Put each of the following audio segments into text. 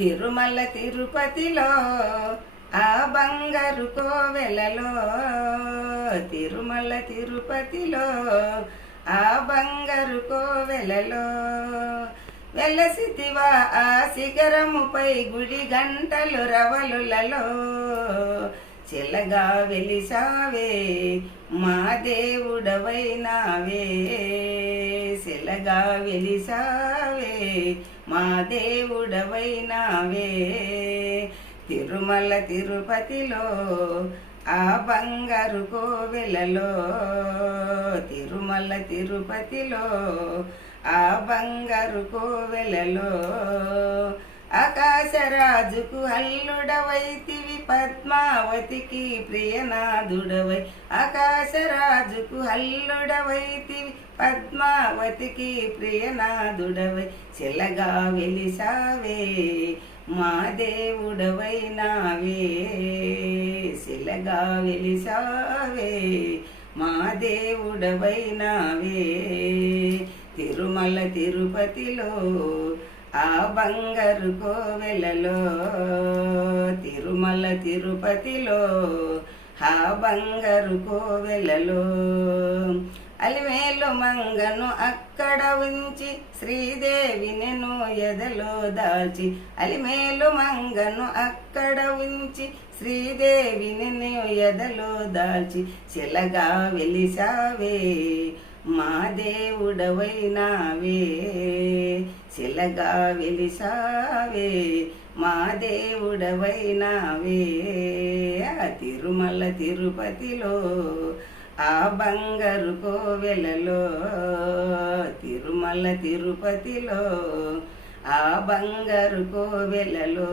తిరుమల తిరుపతిలో ఆ బంగారు కోవెలలో, తిరుమల తిరుపతిలో ఆ బంగారు కోవెలలో, వెలసితివా ఆ శిఖరముపై గుడి గంటలు రవలులలో, చిలగా వెలిసావే మా దేవుడవైనావే, శిలగా వెలిసావే మా దేవుడవైనావే. తిరుమల తిరుపతిలో ఆ బంగారు కోవెలలో, తిరుమల తిరుపతిలో ఆ బంగారు కోవెలలో, ఆకాశరాజుకు అల్లుడవైతివి పద్మావతికి ప్రియనాథుడవై, ఆకాశరాజుకు అల్లుడవైతివి పద్మావతికి ప్రియనాథుడవై, చిలగా వెలిసావే మా దేవుడవైనావే, శిలగా వెలిసావే మా దేవుడవైనావే. తిరుమల తిరుపతిలో ఆ బంగారు కోవెలలో, తిరుమల తిరుపతిలో ఆ బంగారు కోవెలలో, అలిమేలు మంగను అక్కడ ఉంచి శ్రీదేవిని ఎదలో దాల్చి, అలిమేలు మంగను అక్కడ ఉంచి శ్రీదేవిని ఎదలో దాల్చి, చిలగా వెలిసావే మా దేవుడవైనావే, చిలగా వెలిసావే మా దేవుడవైనావే. తిరుమల తిరుపతిలో ఆ బంగారు కోవెలలో, తిరుమల తిరుపతిలో ఆ బంగారు కోవెలలో,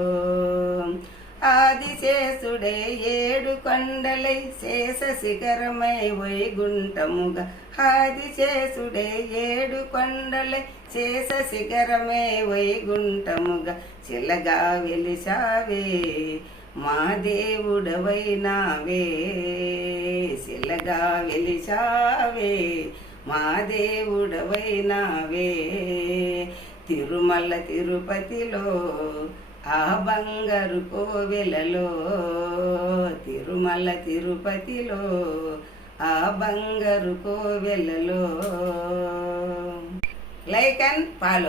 ఆదిశేషుడే ఏడు కొండలై శేష శిఖరమై వైగుంఠముగా, ఆదిశేషుడే ఏడు కొండలై శేష శిఖరమై వైగుంఠముగా, చిలగా వెలిసావే మా దేవుడవైనావే, శిలగా వెలిసావే మా దేవుడవైనావే. తిరుమల తిరుపతిలో ఆ బంగారు కోవెలలో, తిరుమల తిరుపతిలో ఆ బంగారు కోవెలలో. Like and follow.